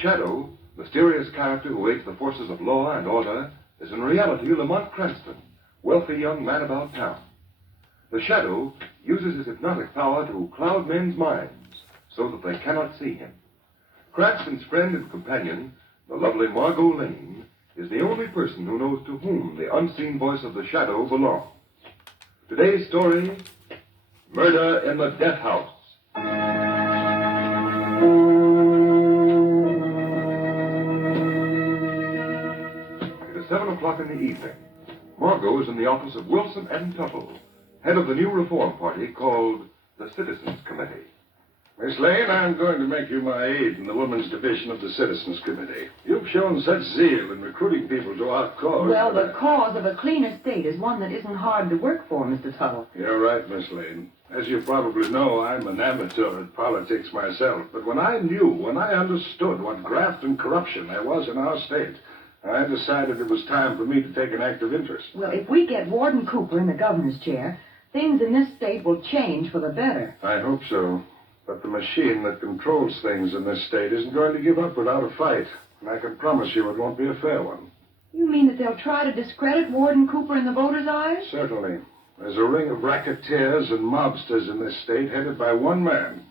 Shadow, mysterious character who aids the forces of law and order, is in reality Lamont Cranston, wealthy young man about town. The Shadow uses his hypnotic power to cloud men's minds so that they cannot see him. Cranston's friend and companion, the lovely Margot Lane, is the only person who knows to whom the unseen voice of the Shadow belongs. Today's story, Murder in the Death House. It is 7 o'clock in the evening. Margot is in the office of Wilson and Tuttle, head of the new reform party called the Citizens Committee. Miss Lane, I'm going to make you my aide in the Women's Division of the Citizens Committee. You've shown such zeal in recruiting people to our cause. Well, the cause of a cleaner state is one that isn't hard to work for, Mr. Tuttle. You're right, Miss Lane. As you probably know, I'm an amateur at politics myself. But when I understood what graft and corruption there was in our state, I decided it was time for me to take an active interest. Well, if we get Warden Cooper in the governor's chair, things in this state will change for the better. I hope so. But the machine that controls things in this state isn't going to give up without a fight. And I can promise you it won't be a fair one. You mean that they'll try to discredit Warden Cooper in the voters' eyes? Certainly. There's a ring of racketeers and mobsters in this state headed by one man.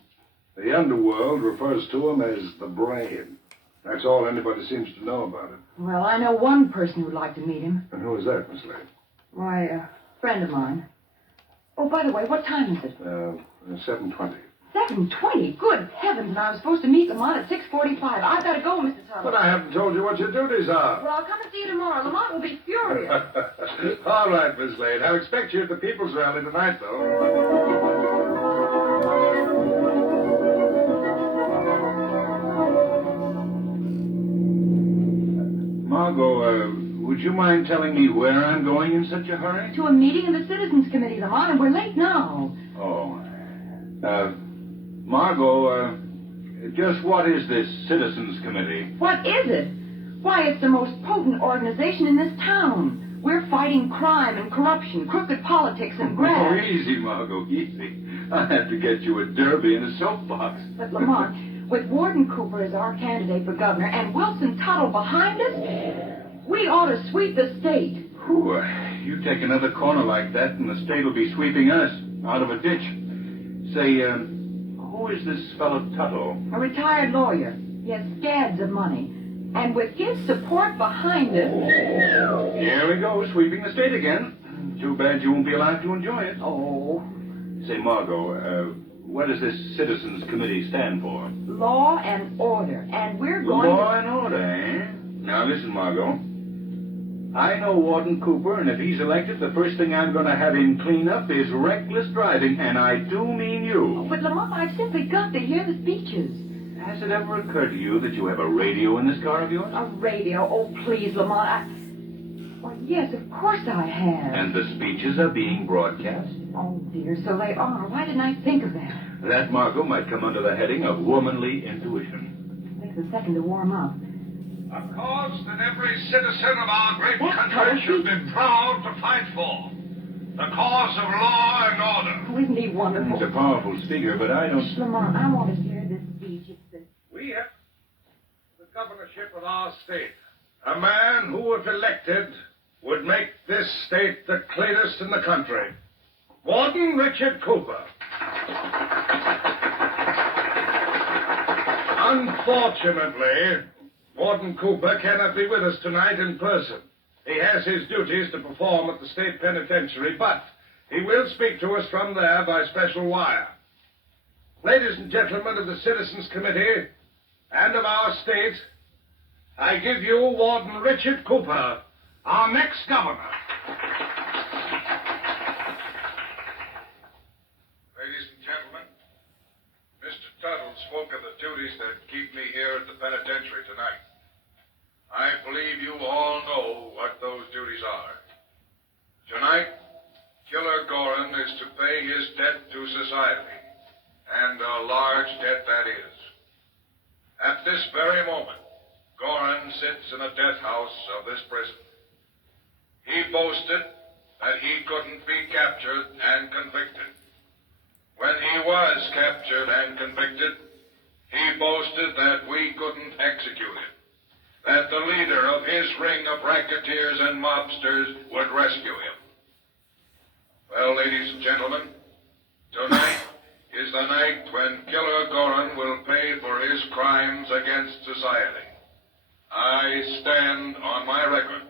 The underworld refers to him as the Brain. That's all anybody seems to know about it. Well, I know one person who'd like to meet him. And who is that, Miss Lane? Why, a friend of mine. Oh, by the way, what time is it? 7:20. 7:20? Good heavens, and I was supposed to meet Lamont at 6:45. I've got to go, Mr. Tuttle. But I haven't told you what your duties are. Well, I'll come and see you tomorrow. Lamont will be furious. All right, Miss Lane. I'll expect you at the People's Rally tonight, though. Margot, would you mind telling me where I'm going in such a hurry? To a meeting of the Citizens Committee, Lamont, and we're late now. Oh. Margot, just what is this Citizens Committee? What is it? Why, it's the most potent organization in this town. We're fighting crime and corruption, crooked politics and graft. Oh, easy, Margot, easy. I have to get you a derby and a soapbox. But, Lamont, with Warden Cooper as our candidate for governor and Wilson Tuttle behind us, we ought to sweep the state. Whew, you take another corner like that and the state will be sweeping us out of a ditch. Say, who is this fellow Tuttle? A retired lawyer. He has scads of money. And with his support behind us... Here we go, sweeping the state again. Too bad you won't be allowed to enjoy it. Oh. Say, Margot, what does this Citizens Committee stand for? Law and order. And we're going Law and order, eh? Now listen, Margot. I know Warden Cooper, and if he's elected, the first thing I'm going to have him clean up is reckless driving, and I do mean you. Oh, but, Lamont, I've simply got to hear the speeches. Has it ever occurred to you that you have a radio in this car of yours? A radio? Oh, please, Lamont. Well, yes, of course I have. And the speeches are being broadcast? Oh, dear, so they are. Why didn't I think of that? That, Margot, might come under the heading of womanly intuition. Takes a second to warm up. A cause that every citizen of our great country should be proud to fight for. The cause of law and order. Oh, isn't he wonderful? He's a powerful speaker, but I don't... Lamont, I want to hear this speech. It's the... We have the governorship of our state. A man who, if elected, would make this state the cleanest in the country. Warden Richard Cooper. Unfortunately, Warden Cooper cannot be with us tonight in person. He has his duties to perform at the state penitentiary, but he will speak to us from there by special wire. Ladies and gentlemen of the Citizens Committee and of our state, I give you Warden Richard Cooper, our next governor. Ladies and gentlemen, Mr. Tuttle spoke of the duties that keep me here at the penitentiary tonight. I believe you all know what those duties are. Tonight, Killer Gorin is to pay his debt to society, and a large debt that is. At this very moment, Gorin sits in a death house of this prison. He boasted that he couldn't be captured and convicted. When he was captured and convicted, he boasted that we couldn't execute him, that the leader of his ring of racketeers and mobsters would rescue him. Well, ladies and gentlemen, tonight is the night when Killer Gorin will pay for his crimes against society. I stand on my record.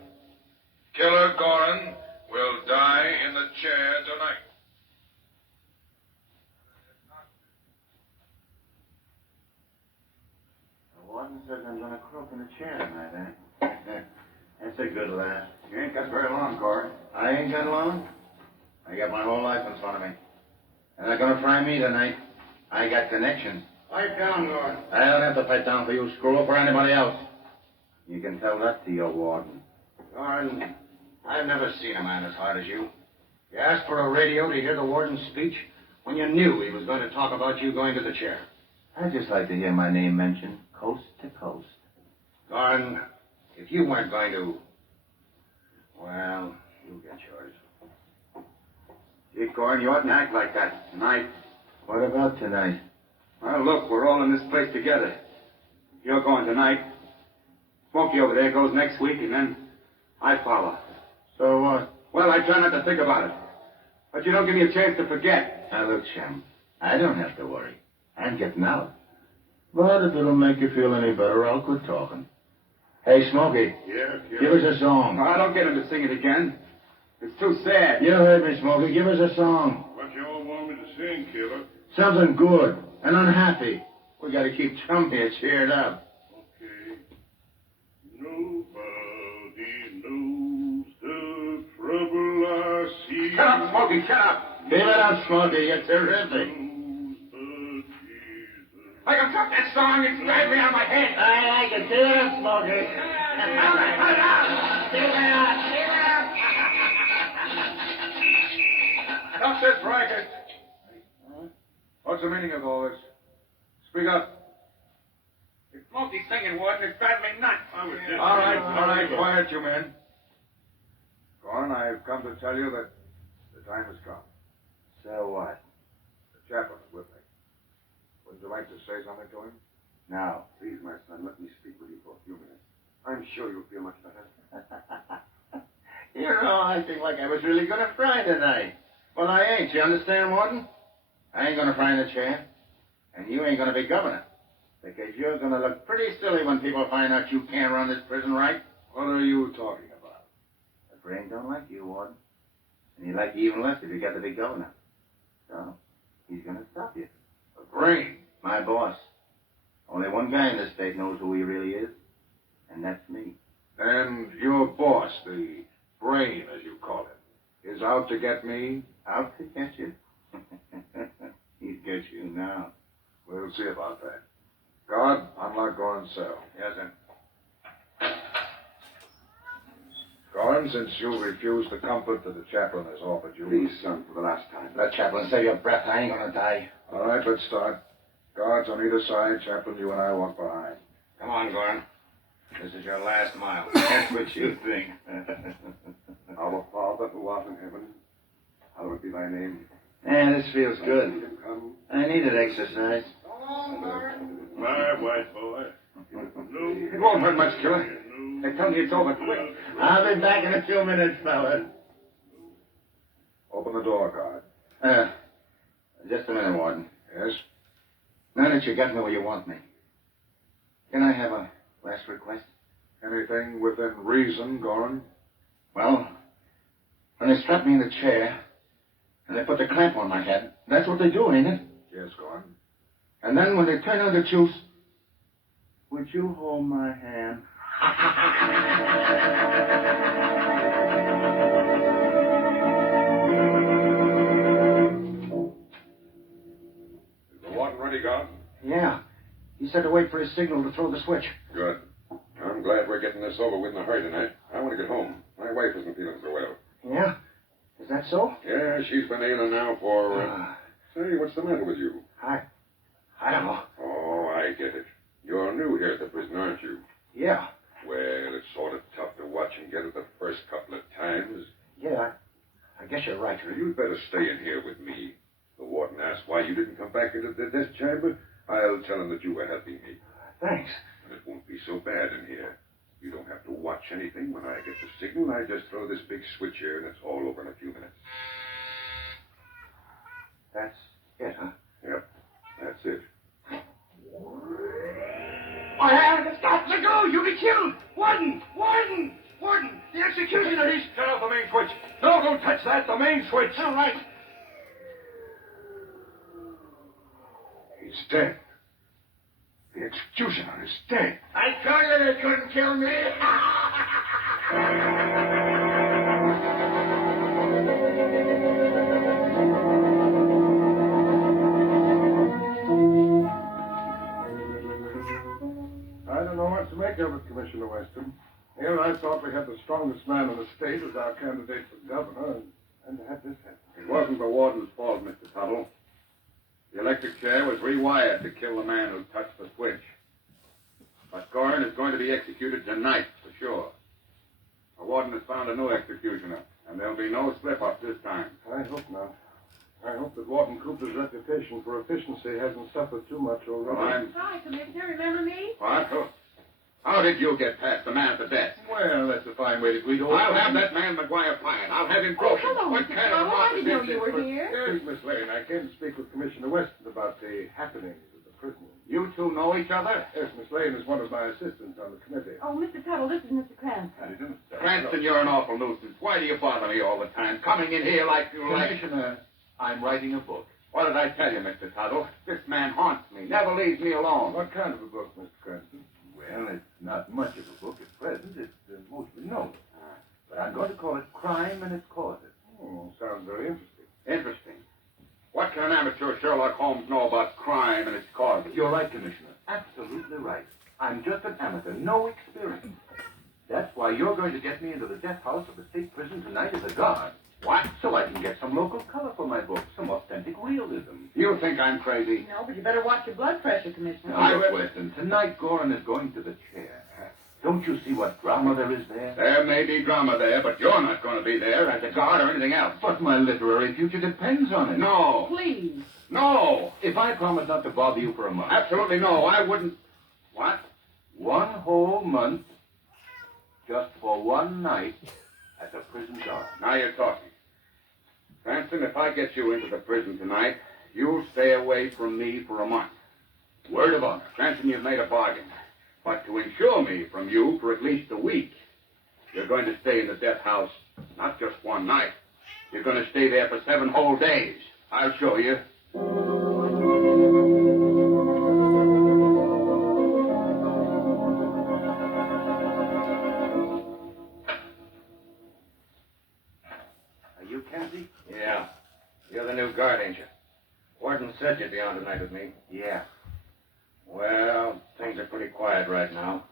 Killer Gorin will die in the chair tonight. The warden says I'm going to croak in a chair tonight, eh? That's a good laugh. You ain't got very long, Corey. I ain't got long? I got my whole life in front of me. And they're going to try me tonight. I got connections. Pipe down, Gordon. I don't have to pipe down for you, screw, or anybody else. You can tell that to your warden. Gordon, I've never seen a man as hard as you. You asked for a radio to hear the warden's speech when you knew he was going to talk about you going to the chair. I'd just like to hear my name mentioned coast to coast. Gordon, if you weren't going to, well, you'll get yours. Gee, Gordon, you oughtn't act like that tonight. What about tonight? Well, look, we're all in this place together. You're going tonight. Smokey over there goes next week, and then I follow. So what? Well, I try not to think about it. But you don't give me a chance to forget. Now, look, Shem, I don't have to worry. I'm getting out. But if it'll make you feel any better, I'll quit talking. Hey, Smokey. Yeah. Give us a song. I don't get him to sing it again. It's too sad. You heard me, Smokey. Give us a song. What you all want me to sing, Killer? Something good and unhappy. We got to keep Chum here cheered up. Okay. Nobody knows the trouble I see. Shut up, Smokey, shut up. Give it up, Smokey. You're terrific. I can cut that song. It's driving me out of my head. I like it. Give it up, Smokey. All right, cut it out. Give it up. Give it up. Stop this racket. What's the meaning of all this? Speak up. It's Smokey singing, Warden. It's driving me nuts. All right, quiet, you men. Gordon, I've come to tell you that the time has come. So what? The chaplain is with me. Wouldn't you like to say something to him? Now. Please, my son, let me speak with you for a few minutes. I'm sure you'll feel much better. You're all acting like I was really going to fry tonight. Well, I ain't. You understand, Warden? I ain't going to fry in the chair. And you ain't going to be governor. Because you're going to look pretty silly when people find out you can't run this prison right. What are you talking about? The brain don't like you, Warden. And he'd like you even less if you got to be governor. So, he's going to stop you. The brain? My boss. Only one guy in this state knows who he really is. And that's me. And your boss, the brain, as you call it, is out to get me? Out to get you? He's got you now. We'll see about that. God, unlock Gorin's cell. Yes, sir. Gorin, since you refused the comfort that the chaplain has offered you... Please, son, for the last time. Let Chaplain save your breath. I ain't gonna die. All right, let's start. Guards on either side. Chaplain, you and I walk behind. Come on, Gorin. This is your last mile. That's what you think. Our Father who art in heaven, hallowed be thy name. Man, this feels good. Kingdom come. I needed exercise. My white boy. It won't hurt much, Killer. They tell me it's over quick. I'll be back in a few minutes, fella. Open the door, guard. Just a minute, Warden. Yes? Now that you got me where you want me, can I have a last request? Anything within reason, Gorin? Well, when they strap me in the chair and they put the clamp on my head, that's what they do, ain't it? Yes, Gorin. And then when they turn on the juice, would you hold my hand? Is the warden ready, God? Yeah. He said to wait for his signal to throw the switch. Good. I'm glad we're getting this over with in a hurry tonight. I want to get home. My wife isn't feeling so well. Yeah? Is that so? Yeah, she's been ailing now for... Say, what's the matter with you? I don't know. Oh, I get it. You're new here at the prison, aren't you? Yeah. Well, it's sort of tough to watch him get it the first couple of times. Yeah, I guess you're right. You'd better stay in here with me. The warden asked why you didn't come back into this chamber. I'll tell him that you were helping me. Thanks. But it won't be so bad in here. You don't have to watch anything. When I get the signal, I just throw this big switch here, and it's all over in a few minutes. That's it, huh? Yep, that's it. I have it's got to go. You'll be killed. Warden! Warden! Warden! The executioner is... Turn off the main switch. No, don't touch that. The main switch. All right. He's dead. The executioner is dead. I told you they couldn't kill me. I don't know what to make of it, Commissioner Weston. Here I thought we had the strongest man in the state as our candidate for governor, and to have this happen. It wasn't the warden's fault, Mr. Tuttle. The electric chair was rewired to kill the man who touched the switch. But Gorin is going to be executed tonight, for sure. The warden has found a new executioner, and there'll be no slip-up this time. I hope not. I hope that Warden Cooper's reputation for efficiency hasn't suffered too much already. Well, I'm... Hi, Commissioner. Remember me? What? How did you get past the man at the desk? Well, that's a fine way to greet old I'll have friends. that man McGuire fired. I'll have him Oh, broken. hello, What Mr. kind of Tuttle. I lot didn't is know this? you were here. Yes, Miss Lane, I came to speak with Commissioner Weston about the happenings at the prison. You two know each other? Yes, Miss Lane is one of my assistants on the committee. Oh, Mr. Tuttle, this is Mr. Cranston. How do you do, sir? Cranston, you're an awful nuisance. Why do you bother me all the time? Coming in here like you like... Commissioner, I'm writing a book. What did I tell you, Mr. Tuttle? This man haunts me, never leaves me alone. What kind of a book, Mr. Cranston? Well, it's not much of a book at present. It's mostly notes. But I'm going to call it Crime and Its Causes. Oh, sounds very interesting. Interesting. What can an amateur Sherlock Holmes know about crime and its causes? You're right, Commissioner. Absolutely right. I'm just an amateur, no experience. That's why you're going to get me into the death house of the state prison tonight as a guard. What? So I can get some local color for my book, some authentic realism. You think I'm crazy? No, but you better watch your blood pressure, Commissioner. Now, look, Weston, tonight Gorin is going to the chair. Don't you see what drama there is there? There may be drama there, but you're not going to be there as a guard or anything else. But my literary future depends on it. No. Please. No. If I promise not to bother you for a month. Absolutely no. I wouldn't. What? 1 whole month, just for one night, as a prison guard. Now you're talking. Cranston, if I get you into the prison tonight, you'll stay away from me for a month. Word of honor. Cranston, you've made a bargain. But to insure me from you for at least a week, you're going to stay in the death house not just one night. You're going to stay there for 7 whole days. I'll show you. Are you Kenzie? Yeah. You're the new guard, ain't you? Warden said you'd be on tonight with me. Yeah. Well, things are pretty quiet right now.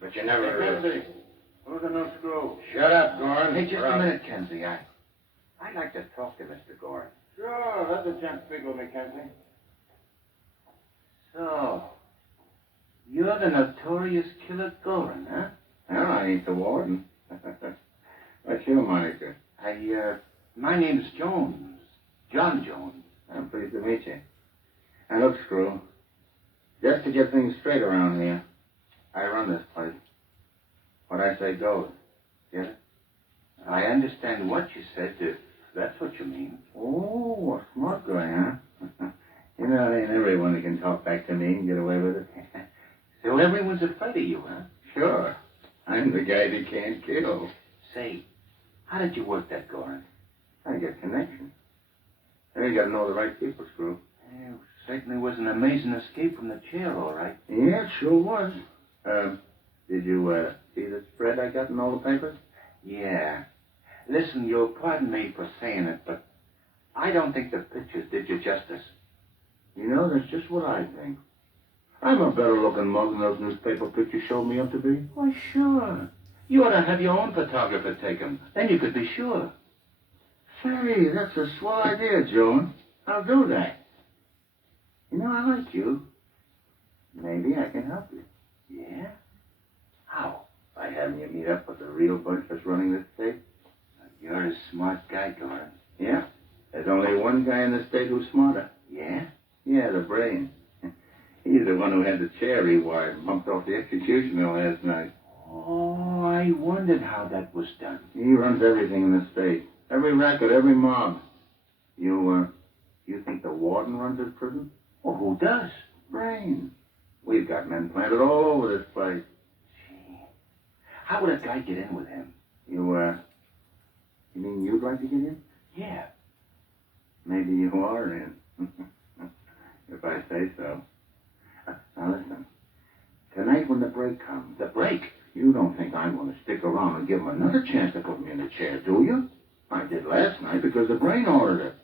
But you never... Who's the new screw? Shut up, Gorin. Hey, just We're a out. minute, Kenzie. I'd like to talk to Mr. Gorin. Sure, that's a chance to speak with me, Kenzie. So, you're the notorious killer Gorin, huh? Well, I ain't the warden. What's your moniker? My name's Jones. John Jones. I'm pleased to meet you. Now, look, Screw. Just to get things straight around here, I run this place. What I say goes. Get it? I understand what you said, if that's what you mean. Oh, a smart guy, huh? You know, it ain't everyone who can talk back to me and get away with it. So everyone's afraid of you, huh? Sure. I'm the guy they can't kill. Say, how did you work that, Gorin? I get connection. You gotta know the right people, Screw. It certainly was an amazing escape from the chair, all right. Yeah, it sure was. Did you, see the spread I got in all the papers? Yeah. Listen, you'll pardon me for saying it, but I don't think the pictures did you justice. You know, that's just what I think. I'm a better looking mug than those newspaper pictures showed me up to be. Why, sure. You ought to have your own photographer take them. Then you could be sure. Say, that's a swell idea, Joan. I'll do that. You know, I like you. Maybe I can help you. Yeah? How? By having you meet up with the real bunch that's running this state. You're a smart guy, Gorin. Yeah. There's only one guy in the state who's smarter. Yeah? Yeah, the brain. He You're the one who had the chair rewired and bumped off the executioner last night. Oh, I wondered how that was done. He runs everything in the state. Every racket, every mob. You think the warden runs his prison? Well, who does? Brain. We've got men planted all over this place. Gee. How would a guy get in with him? You mean you'd like to get in? Yeah. Maybe you are in. If I say so. Now listen. Tonight when the break comes... The break? You don't think I'm going to stick around and give him another chance to put me in the chair, do you? I did last night because the brain ordered it.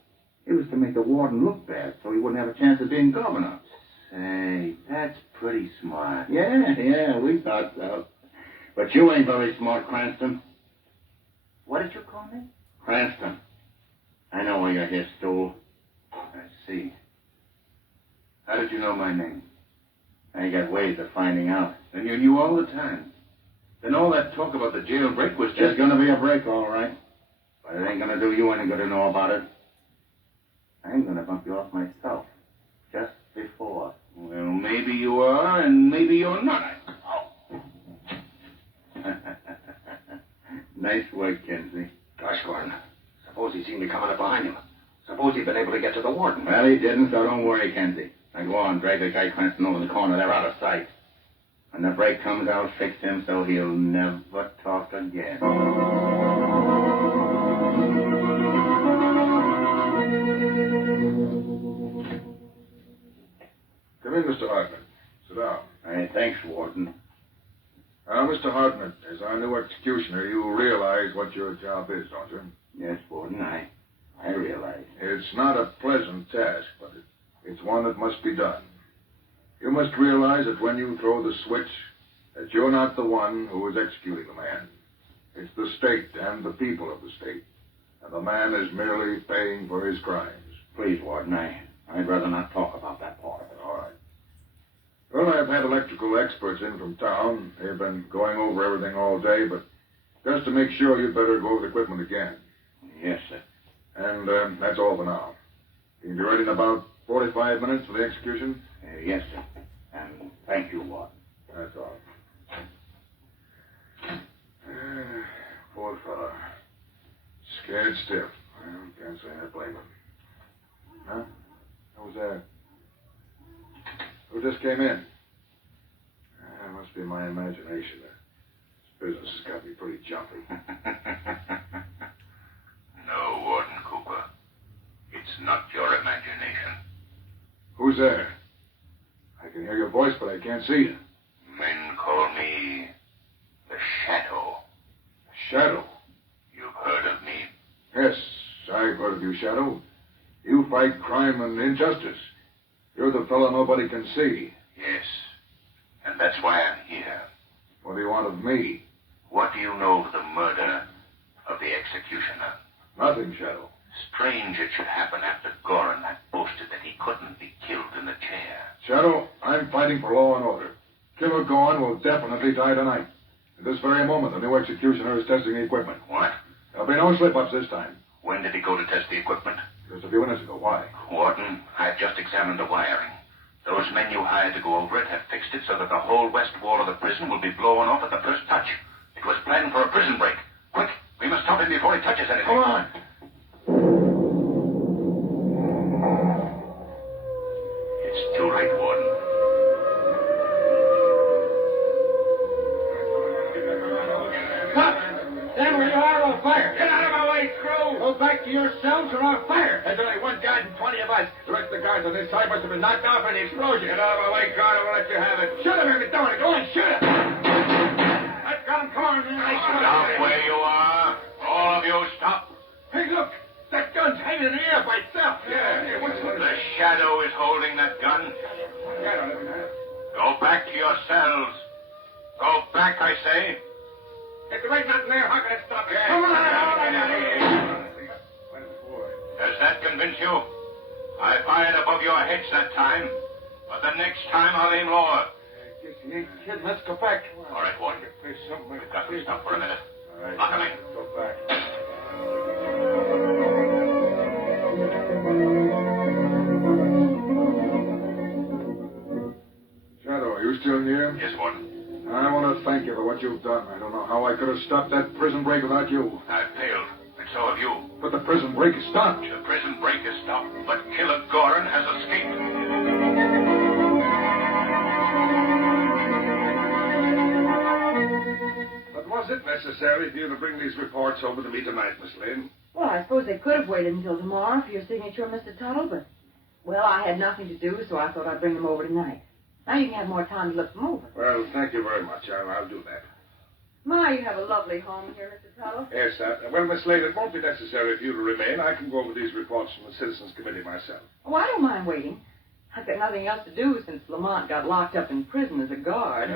It was to make the warden look bad so he wouldn't have a chance of being governor. Say, that's pretty smart. Yeah, we thought so. But you ain't very smart, Cranston. What did you call me? Cranston. I know why you're here, Stool. I see. How did you know my name? I got ways of finding out. And you knew all the time. Then all that talk about the jailbreak was There's just... gonna be a break, all right. But it ain't gonna do you any good to know about it. I'm gonna bump you off myself. Just before. Well, maybe you are, and maybe you're not. Nice work, Kinsey. Gosh, Gordon. Suppose he'd seen me coming up behind him. Suppose he'd been able to get to the warden. Well, he didn't, so don't worry, Kinsey. Now go on, drag the guy Cranston over the corner. They're out of sight. When the break comes, I'll fix him so he'll never talk again. Come in, Mr. Hartnett. Sit down. Hey, thanks, Warden. Mr. Hartnett, as our new executioner, you realize what your job is, don't you? Yes, Warden, I realize. It's not a pleasant task, but it's one that must be done. You must realize that when you throw the switch, that you're not the one who is executing the man. It's the state and the people of the state. And the man is merely paying for his crimes. Please, Warden, I'd rather not talk about that part of it. All right. Well, I've had electrical experts in from town. They've been going over everything all day, but just to make sure, you'd better go over the equipment again. Yes, sir. And that's all for now. You can be ready in about 45 minutes for the execution? Yes, sir. And thank you, Warden. That's all. Poor fella. Scared stiff. Well, can't say I blame him. Huh? Who was that? Who just came in? It must be my imagination. This business has got me pretty jumpy. No, Warden Cooper. It's not your imagination. Who's there? I can hear your voice, but I can't see you. Men call me the Shadow. Shadow? You've heard of me? Yes, I've heard of you, Shadow. You fight crime and injustice. You're the fellow nobody can see. Yes. And that's why I'm here. What do you want of me? What do you know of the murder of the executioner? Nothing, Shadow. Strange it should happen after Goran had boasted that he couldn't be killed in the chair. Shadow, I'm fighting for law and order. Killer Gorn will definitely die tonight. At this very moment, the new executioner is testing the equipment. What? There'll be no slip-ups this time. When did he go to test the equipment? Just a few minutes ago. Why? Warden, I've just examined the wiring. Those men you hired to go over it have fixed it so that the whole west wall of the prison will be blown off at the first touch. It was planned for a prison break. Quick, we must stop him before he touches anything. Come on! It's too late, Warden. Stop! Stand where you are, or I'll fire. Get out of my way, screw! Go back to your cells, or I'll fire. There's only one guard and 20 of us. The rest of the guards on this side must have been knocked off in the explosion. Get out of my way, guard, or I'll let you have it. Shoot him if you don't. Go on, shoot him. Let's go, come on. Stop where you are. All of you, stop. Hey, look. That gun's hanging in the air by itself. Yeah, what's The Shadow is holding that gun. Go back to your cells. Go back, I say. If there ain't nothing there, how can it stop it? Come on. Does that convince you? I fired above your heads that time, but the next time I'll aim lower. Guess he ain't kidding. Let's go back. All right, Warden. There's something like We've got to stop for a minute. All right. Lock him in. Go back. You still here? Yes, Warden. I want to thank you for what you've done. I don't know how I could have stopped that prison break without you. I failed, and so have you. But the prison break is stopped. The prison break is stopped, but Killer Gorin has escaped. But was it necessary for you to bring these reports over to me tonight, Miss Lane? Well, I suppose they could have waited until tomorrow for your signature, Mr. Tuttle, but, well, I had nothing to do, so I thought I'd bring them over tonight. Now you can have more time to look them over. Well, thank you very much. I'll do that. My, you have a lovely home here, Mr. Tuttle. Yes, well, Miss Lane, it won't be necessary for you to remain. I can go over these reports from the Citizens Committee myself. Oh, I don't mind waiting. I've got nothing else to do since Lamont got locked up in prison as a guard.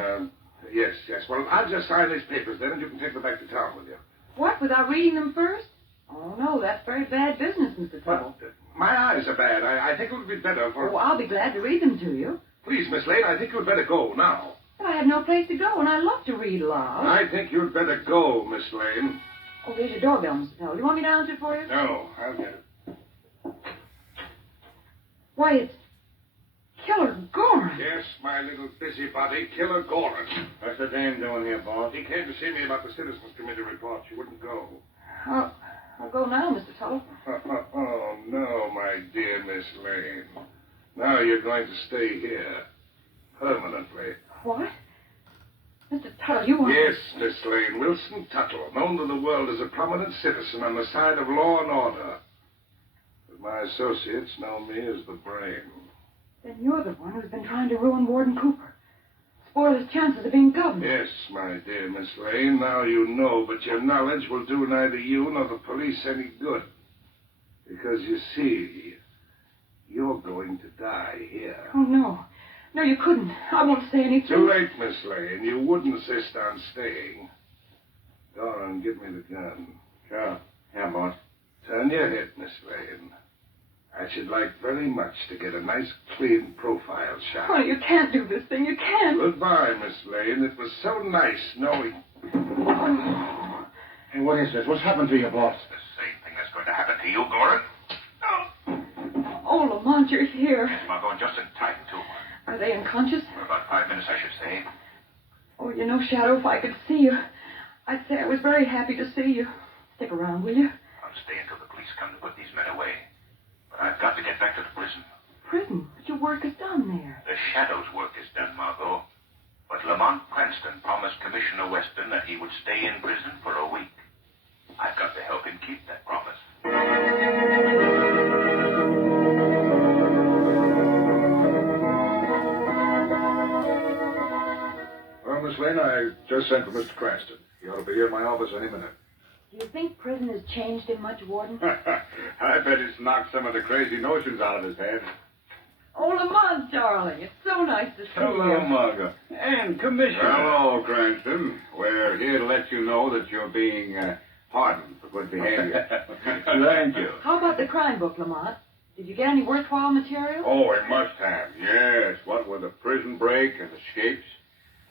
Yes. Well, I'll just sign these papers then, and you can take them back to town with you. What, without reading them first? Oh, no, that's very bad business, Mr. Tuttle. But my eyes are bad. I think it would be better for... Oh, I'll be glad to read them to you. Please, Miss Lane, I think you'd better go now. But I have no place to go, and I love to read aloud. I think you'd better go, Miss Lane. Oh, there's your doorbell, Mr. Tuttle. You want me to answer it for you? No, I'll get it. Why, it's Killer Gorin. Yes, my little busybody, Killer Gorin. What's the dame doing here, boss? He came to see me about the Citizens Committee report. You wouldn't go. I'll go now, Mr. Tuttle. Oh, no, my dear Miss Lane. Now you're going to stay here. Permanently. What? Mr. Tuttle, you want... Yes, Miss Lane. Wilson Tuttle, known to the world as a prominent citizen on the side of law and order. But my associates know me as the brain. Then you're the one who's been trying to ruin Warden Cooper. Spoil his chances of being governor. Yes, my dear Miss Lane. Now you know, but your knowledge will do neither you nor the police any good. Because you see, you're going to die here. Oh, no. No, you couldn't. I won't say anything. Too late, Miss Lane. You would insist on staying. Doran, give me the gun. Sure. Yeah, boss. Turn your head, Miss Lane. I should like very much to get a nice, clean profile shot. Oh, you can't do this thing. You can't. Goodbye, Miss Lane. It was so nice knowing... Oh. Hey, what is this? What's happened to you, boss? The same thing that's going to happen to you, Gorin. Oh, Lamont, you're here. Margot, just in time, too. Are they unconscious? For about 5 minutes, I should say. Oh, you know, Shadow, if I could see you, I'd say I was very happy to see you. Stick around, will you? I'll stay until the police come to put these men away. But I've got to get back to the prison. Prison? But your work is done there. The Shadow's work is done, Margot. But Lamont Cranston promised Commissioner Weston that he would stay in prison for a week. I've got to help him keep that promise. Well, Miss Lane, I just sent for Mr. Cranston. He ought to be here in my office any minute. Do you think prison has changed him much, Warden? I bet it's knocked some of the crazy notions out of his head. Oh, Lamont, darling, it's so nice to see you. Margot. And Commissioner. Hello, Cranston. We're here to let you know that you're being pardoned for good behavior. Thank you. How about the crime book, Lamont? Did you get any worthwhile material? Oh, it must have. Yes. What with the prison break and escapes,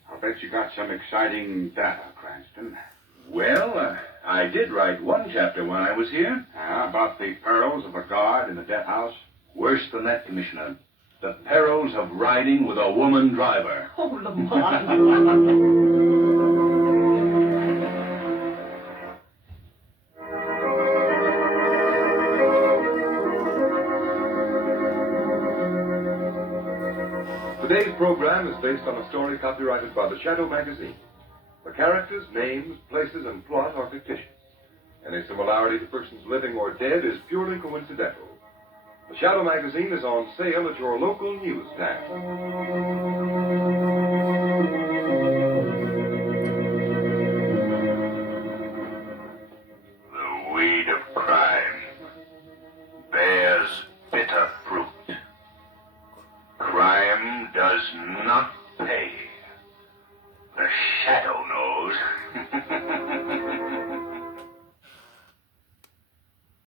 I'll bet you got some exciting data, Cranston. Well, I did write one chapter when I was here. About the perils of a guard in the death house? Worse than that, Commissioner. The perils of riding with a woman driver. Oh, Lamont. Today's program is based on a story copyrighted by the Shadow magazine. The characters, names, places, and plot are fictitious. Any similarity to persons living or dead is purely coincidental. The Shadow magazine is on sale at your local newsstand. The weed of crime bears bitter fruit. Crime does not pay. The Shadow knows.